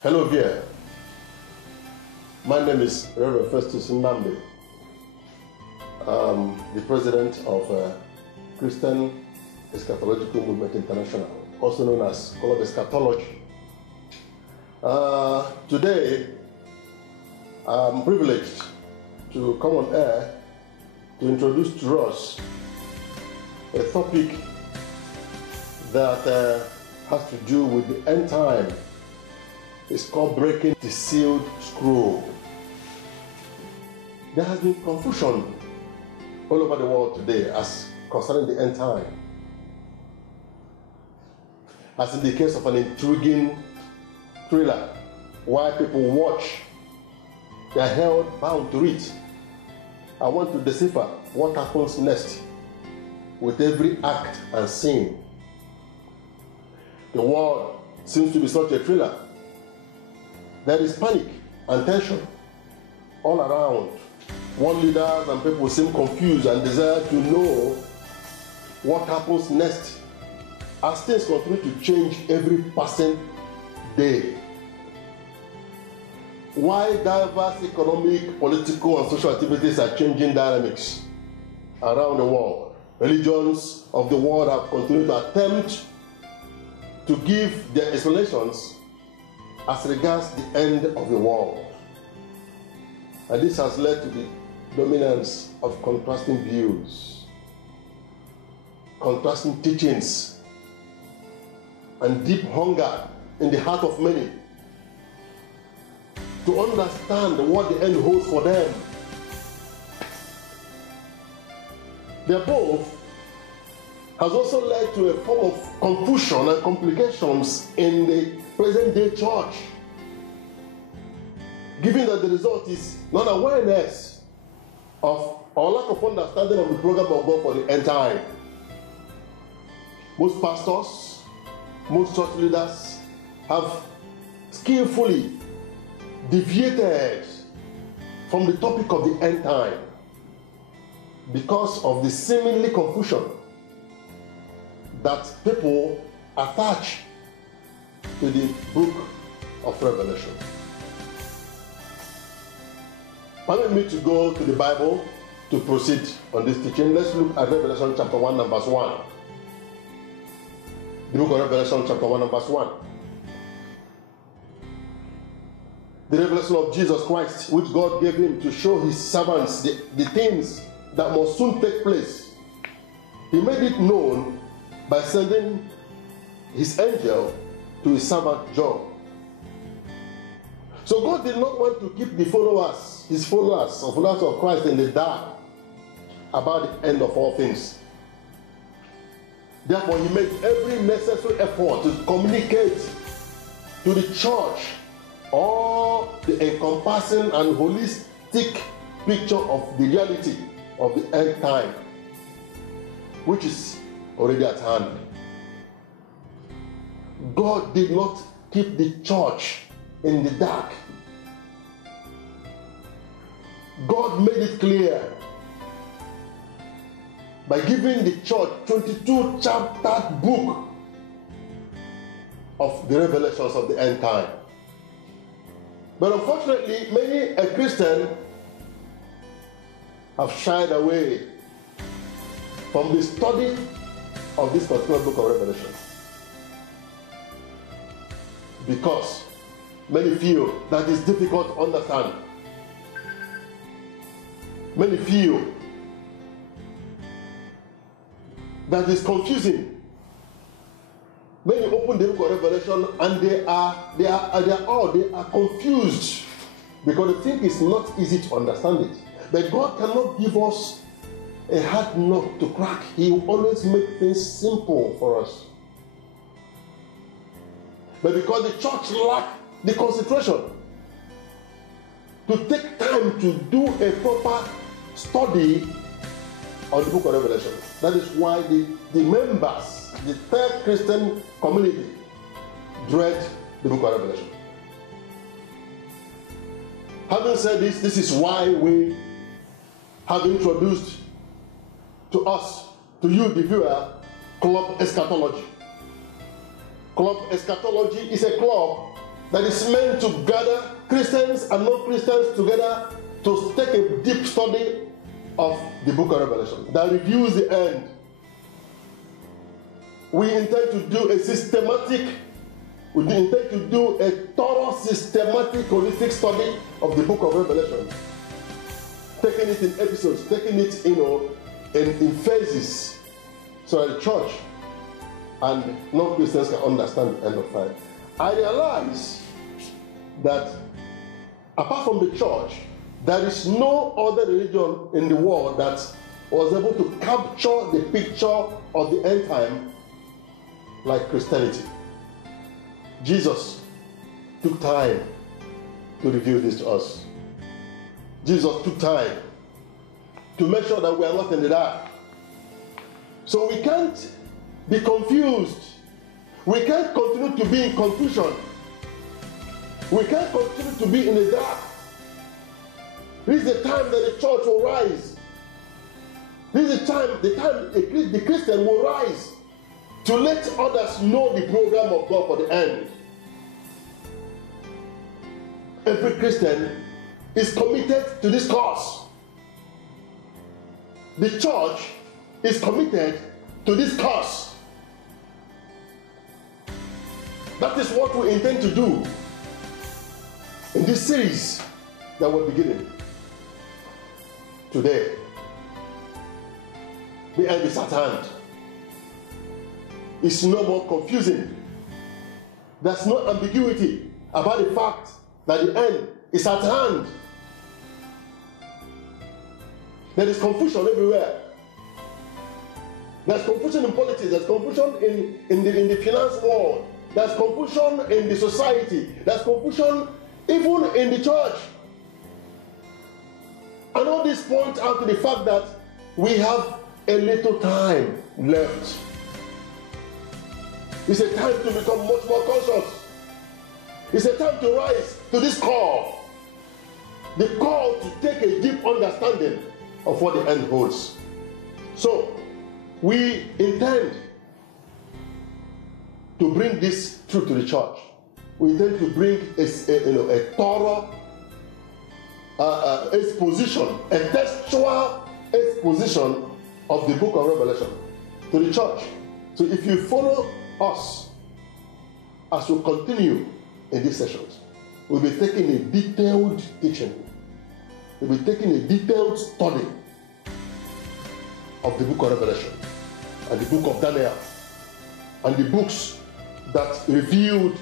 Hello there. My name is Reverend Festus Nnamdi. I'm the president of Christian Eschatological Movement International, also known as called ESCHATOLOGY. Today, I'm privileged to come on air to introduce to us a topic that has to do with the end time. It's called breaking the sealed scroll. There has been confusion all over the world today as concerning the end time. As in the case of an intriguing thriller, why people watch, they are held bound to it. I want to decipher what happens next with every act and scene. The world seems to be such a thriller. There is panic and tension all around. World leaders and people seem confused and desire to know what happens next as things continue to change every passing day. Why diverse economic, political, and social activities are changing dynamics around the world. Religions of the world have continued to attempt to give their explanations as regards the end of the world. And this has led to the dominance of contrasting views, contrasting teachings, and deep hunger in the heart of many to understand what the end holds for them. The above has also led to a form of confusion and complications in the present day church, given that the result is non-awareness of or lack of understanding of the program of God for the end time. Most pastors, most church leaders have skillfully deviated from the topic of the end time because of the seemingly confusion that people attach to the book of Revelation. Permit me to go to the Bible to proceed on this teaching. Let's look at Revelation chapter 1 and verse 1. The book of Revelation chapter 1 and verse 1. The revelation of Jesus Christ, which God gave him to show his servants the things that must soon take place. He made it known by sending his angel to his servant John. So God did not want to keep the followers, his followers of Christ in the dark about the end of all things. Therefore, he made every necessary effort to communicate to the church all the encompassing and holistic picture of the reality of the end time, which is already at hand. God did not keep the church in the dark. God made it clear by giving the church 22 chapter book of the revelations of the end time. But unfortunately, many a Christian have shied away from the study of this particular book of Revelation, because many feel that it's difficult to understand. Many feel that it's confusing. Many open the book of Revelation and they are confused because they think it's not easy to understand it. But God cannot give us a hard nut to crack. He will always make things simple for us. But because the church lacks the concentration to take time to do a proper study on the book of Revelation, that is why the members, the third Christian community, dread the book of Revelation. Having said this is why we have introduced to us to you, the viewer, Club Eschatology. Club Eschatology is a club that is meant to gather Christians and non-Christians together to take a deep study of the book of Revelation that reviews the end. We intend to do a thorough, systematic, holistic study of the book of Revelation, taking it in episodes, taking it, in phases, so that the church and non-Christians can understand the end of time. I realize that apart from the church, there is no other religion in the world that was able to capture the picture of the end time like Christianity. Jesus took time to reveal this to us. Jesus took time to make sure that we are not in the dark. So we can't be confused. We can't continue to be in confusion. We can't continue to be in the dark. This is the time that the church will rise. This is the time the Christian will rise to let others know the program of God for the end. Every Christian is committed to this cause. The church is committed to this cause. That is what we intend to do in this series that we're beginning today. The end is at hand. It's no more confusing. There's no ambiguity about the fact that the end is at hand. There is confusion everywhere. There's confusion in politics. There's confusion in the finance world. There's confusion in the society. There's confusion even in the church. And all this points out to the fact that we have a little time left. It's a time to become much more conscious. It's a time to rise to this call. The call to take a deep understanding of what the end holds. So, we intend to bring this truth to the church. We intend to bring a thorough exposition, a textual exposition of the book of Revelation to the church. So if you follow us as we continue in these sessions, we'll be taking a detailed teaching. We'll be taking a detailed study of the book of Revelation and the book of Daniel and the books that revealed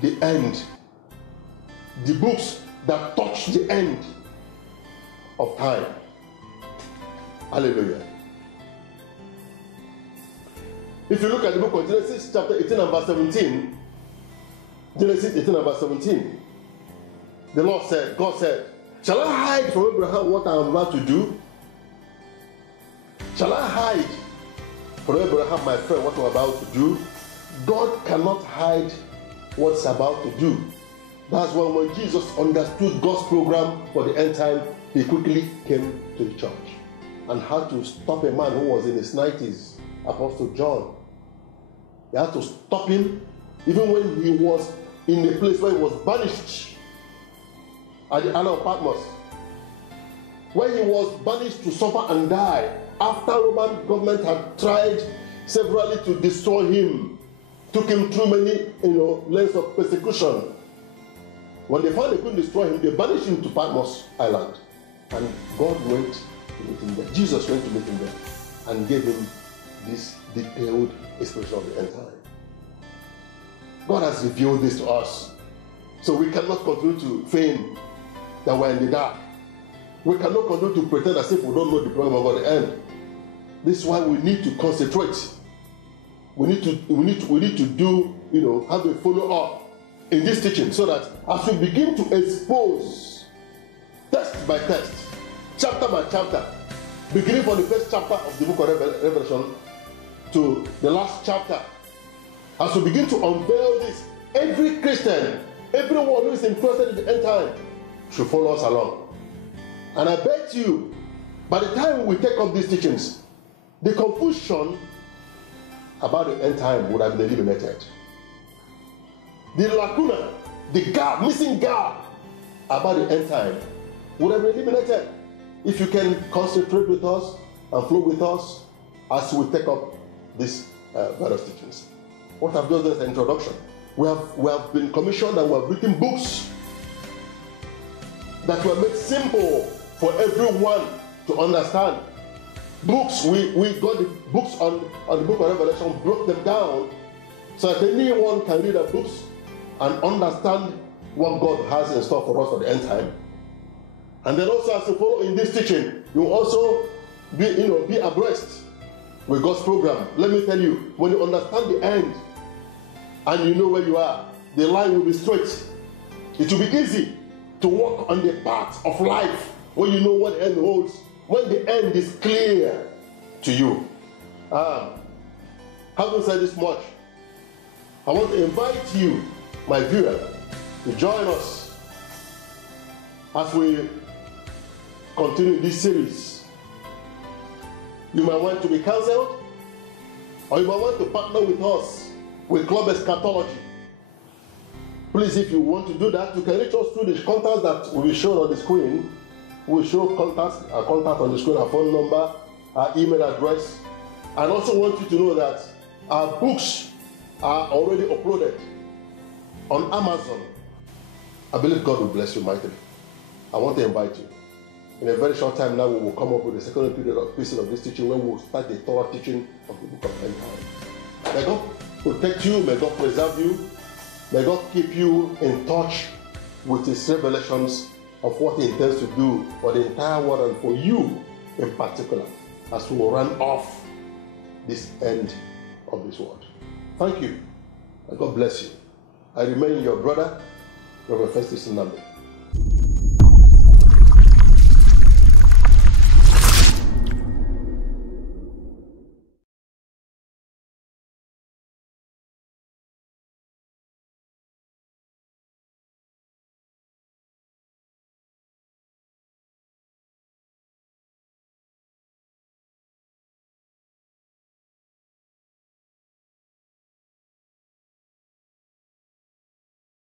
the end, the books that touch the end of time. Hallelujah. If you look at the book of Genesis chapter 18 and verse 17, Genesis 18 and verse 17, the Lord said, God said, shall I hide from Abraham what I am about to do? Shall I hide from Abraham, my friend, what I'm about to do? God cannot hide what's about to do. That's why when Jesus understood God's program for the end time, he quickly came to the church and had to stop a man who was in his 90s, Apostle John. He had to stop him even when he was in the place where he was banished at the island of Patmos. When he was banished to suffer and die after Roman government had tried severally to destroy him, took him through many lengths of persecution. When they found they couldn't destroy him, they banished him to Patmos Island. And God went to meet him there. Jesus went to meet him there and gave him this detailed expression of the end time. God has revealed this to us. So we cannot continue to feign that we're in the dark. We cannot continue to pretend as if we don't know the program about the end. This is why we need to concentrate. We need to do, have a follow-up in this teaching so that as we begin to expose text by text, chapter by chapter, beginning from the first chapter of the book of Revelation to the last chapter, as we begin to unveil this, every Christian, everyone who is interested in the end time should follow us along. And I bet you, by the time we take up these teachings, the confusion about the end time would have been eliminated. The lacuna, the gap, missing gap about the end time would have been eliminated if you can concentrate with us and flow with us as we take up these various teachings. What I've done is an introduction. We have been commissioned and we have written books that were made simple for everyone to understand. Books, we got the books on the book of Revelation, broke them down so that anyone can read the books and understand what God has in store for us for the end time. And then also, as you follow in this teaching, you will also be abreast with God's program. Let me tell you, when you understand the end and you know where you are, the line will be straight. It will be easy to walk on the path of life when you know what the end holds, when the end is clear to you. Having said this much, I want to invite you, my viewer, to join us as we continue this series. You might want to be counseled, or you might want to partner with us with Club Eschatology. Please, if you want to do that, you can reach us through the contacts that will be shown on the screen. We'll show contact on the screen, our phone number, our email address. And also want you to know that our books are already uploaded on Amazon. I believe God will bless you mightily. I want to invite you. In a very short time now, we will come up with the second piece of this teaching, when we will start the thorough teaching of the book of End Time. May God protect you, may God preserve you, may God keep you in touch with His revelations of what He intends to do for the entire world and for you in particular, as we will run off this end of this world. Thank you, and God bless you. I remain your brother, Reverend Festus Nnamdi.